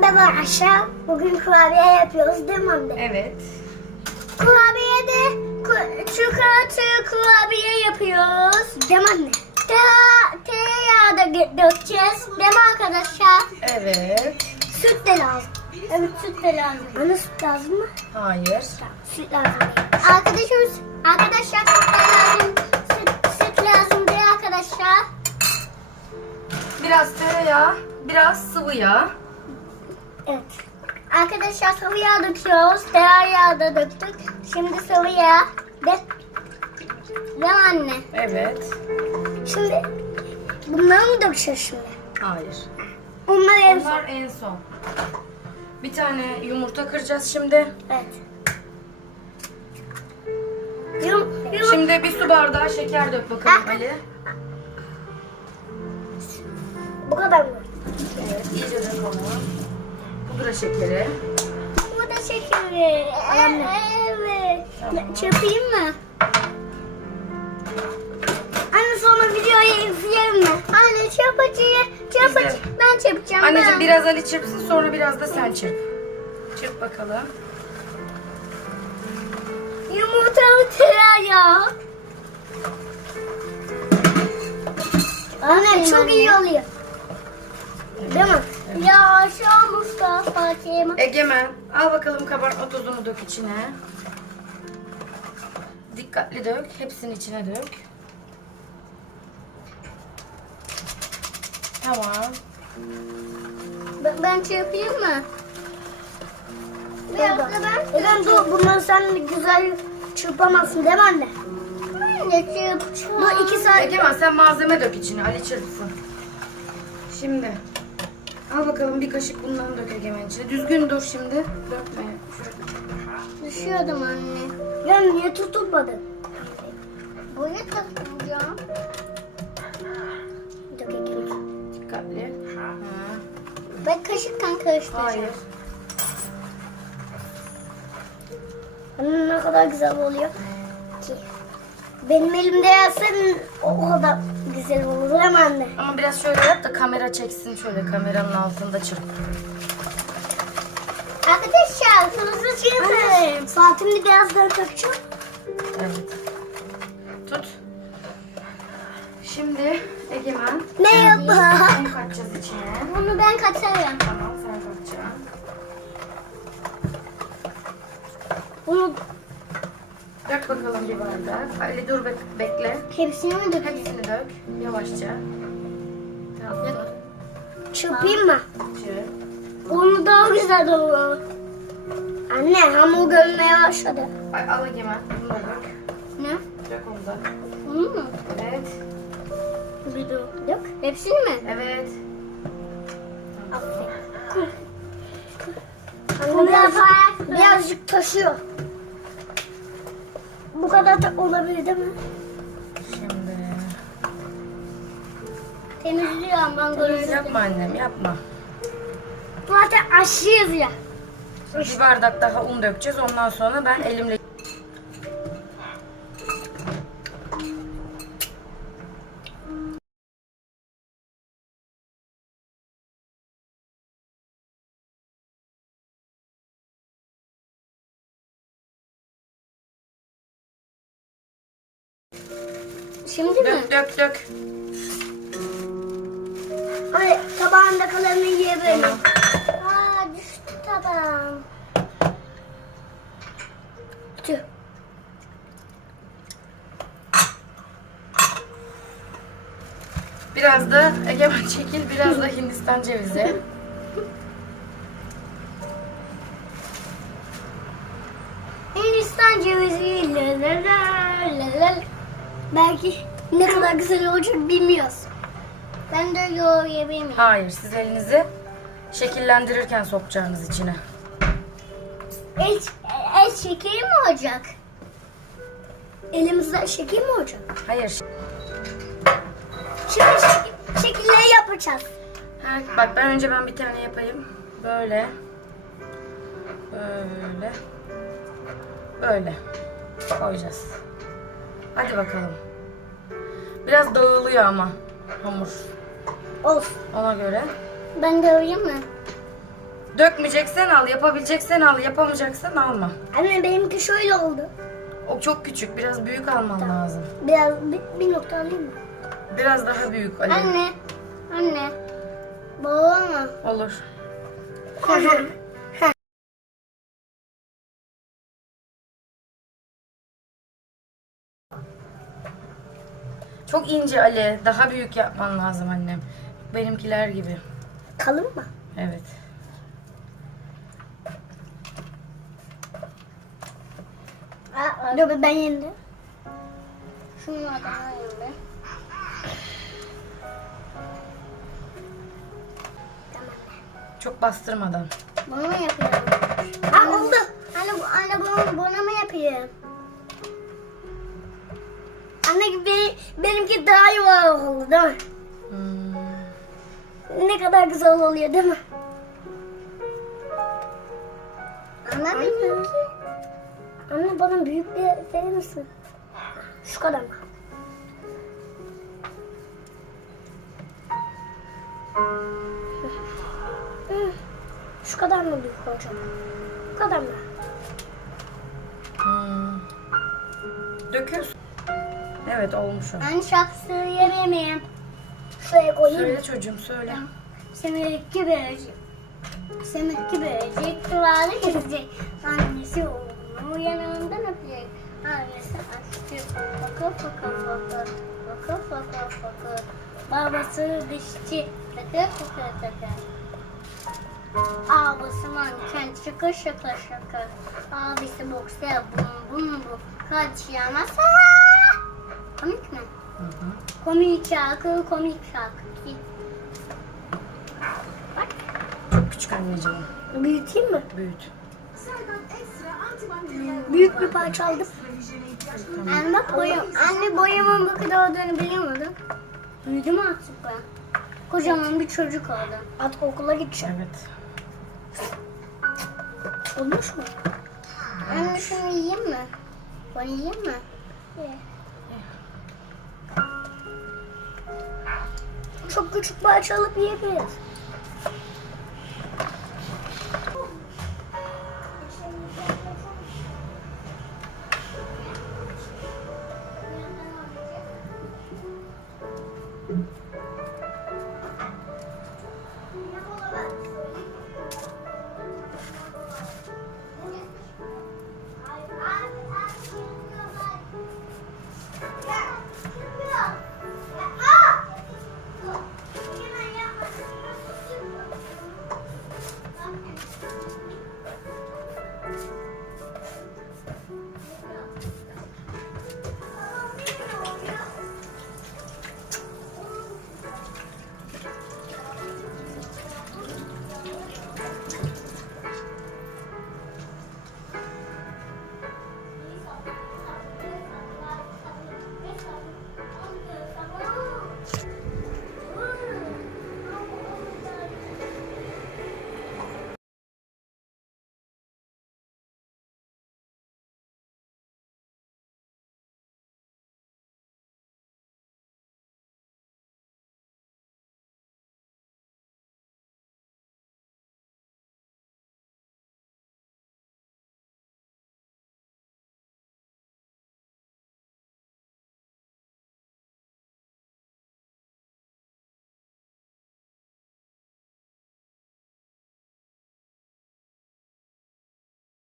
Merhaba aşağı. Bugün kurabiye yapıyoruz değil mi anne? Evet. Kurabiye de ku- çikolata kurabiye yapıyoruz. Değil mi anne? Tereyağı, tereyağı da dökeceğiz. Değil mi arkadaşlar? Evet. Süt de lazım. Evet süt de lazım. Anne süt lazım mı? Hayır. Süt lazım. Arkadaşımız, arkadaşlar süt de lazım. Süt, süt lazım diye arkadaşlar. Biraz tereyağı, biraz sıvı yağ. Evet. Arkadaşlar sıvı yağ döküyoruz. Tereyağı da döktük. Şimdi sıvı yağ. Değil mi anne? Evet. Şimdi bunları mı dökeceğiz şimdi? Hayır. Onları en son. Onlar en son. Bir tane yumurta kıracağız şimdi. Evet. Yum, yum. Şimdi bir su bardağı şeker dök bakalım Ali. Bu kadar mı? Evet, iyice dök onu. Pudra şekeri. Bu da şekeri. Evet. Tamam. Çırpayım mı? Anne sonra videoyu izleyelim mi? Anne çırpıcıyı, çırpıcı. İzle. Ben çırpacağım. Anneciğim ben. biraz Ali çırpsın sonra biraz da sen çırp. Çırp bakalım. Yumurtalı tereyağı. Anne çok iyi oluyor. Değil mi? Ya şu Mustafa Kemal. Egemen al bakalım kabartma tozunu dök içine. Dikkatli dök. Hepsini içine dök. Tamam. Ben, ben çırpayım mı? Biraz da ben. Eren dur bunları sen güzel çırpamazsın değil mi anne? Anne çırpacağım. Dur iki saat. Egemen sen malzeme dök içine. Ali çırpsın. Şimdi. Al bakalım bir kaşık bundan dök Egemen içine. Düzgün dur şimdi. Dökme. Düşüyordum anne. Ya niye tutulmadı? Buraya takılacağım. Dök Egemen. Dikkatli. Ha. Ben kaşıktan karıştıracağım. Hayır. Anne ne kadar güzel oluyor ki. Benim elimde yersen o kadar güzel olur mi anne? Ama biraz şöyle yap da kamera çeksin şöyle kameranın altında çırp. Arkadaşlar hızlı çırpın. Saatimi birazdan takacağım. Evet. Tut. Şimdi Egemen. Merhaba. Un katacağız içine. Bunu ben kaçarım. Tamam sen katacaksın. Bunu bakalım bir bardak. Ali dur bek- bekle. hepsini mi dökeyim? Hepsini dök. Yavaşça. Biraz da Çırpayım mı? çırp. Onu daha güzel olur. Anne hamur görmeye başladı. Ay, al Egemen. Bunu. Ne? Dök onu da. Onu mu? Evet. Bir dur. Dök. Hepsini mi? Evet. Anne birazcık, birazcık taşıyor. Bu kadar da olabilir değil mi? Şimdi. Temizliyorum ben görüyorum. Yapma annem yapma. Zaten aşıyız ya. Bir bardak daha un dökeceğiz. Ondan sonra ben elimle Şimdi mi? dök dök dök. Hadi tabağında kalanını yiyebilirim. Tamam. Aa düştü tabağım. Tüh. Biraz da Egemen çekil, biraz da Hindistan cevizi. Belki ne kadar güzel olacak bilmiyoruz. Ben de yoğurabilir miyim? Hayır, siz elinizi şekillendirirken sokacağınız içine. El, el şekeri mi olacak? Elimizde şeker mi olacak? Hayır. Şimdi şek- şekilleri yapacağız. Ha, bak ben önce ben bir tane yapayım. Böyle. Böyle. Böyle. Koyacağız. Hadi bakalım. Biraz dağılıyor ama hamur. Olsun. Ona göre. Ben de öyle mi? Dökmeyeceksen al, yapabileceksen al, yapamayacaksan alma. Anne benimki şöyle oldu. O çok küçük, biraz büyük alman lazım. Biraz bir, bir nokta alayım mı? Biraz daha büyük Ali. Anne. Anne. Baba mı? Olur. Çok ince Ali. Daha büyük yapman lazım annem. Benimkiler gibi. Kalın mı? Evet. Aa, dur bir ben yendim. Şunlardan. Tamam. Çok bastırmadan. Bunu mu yapıyorum? Aa oldu. Anne, anne bunu, bunu mu yapayım? Anne be, benimki daha yuvarlak oldu değil mi? Hmm. Ne kadar güzel oluyor değil mi? Anne benimki. Anne bana büyük bir verir misin? Şu kadar mı? Şu kadar mı büyük olacak? Bu kadar mı? Hmm. Döküyorsun. Evet olmuş o. Ben şapsı yemeyeyim. Şuraya koyayım. Söyle çocuğum söyle. Semirki böcek. Semirki böcek duvarda gezecek. Annesi oğlunu yanağından öpecek. Annesi açtı. Bakır bakır bakır. Bakır bakır bakır. Babası dişçi. Takır takır takır. Abisi manken şıkır şıkır şıkır. Abisi boksör bum bum bum. Kaçıyamasa. Komik mi? Hı hı. Komik şarkı, komik şarkı. Bak. Çok küçük anneciğim. Büyüteyim mi? Büyüt. Büyük bir parça aldım. Anne bak boyum. Anne boyumun bu kadar olduğunu biliyordum. Büyüdüm artık ben. Kocaman bir çocuk oldum. Artık okula gideceğim. Evet. Olmuş mu? Anne şunu yiyeyim mi? Bunu yiyeyim mi? çok küçük parça alıp yiyebiliriz.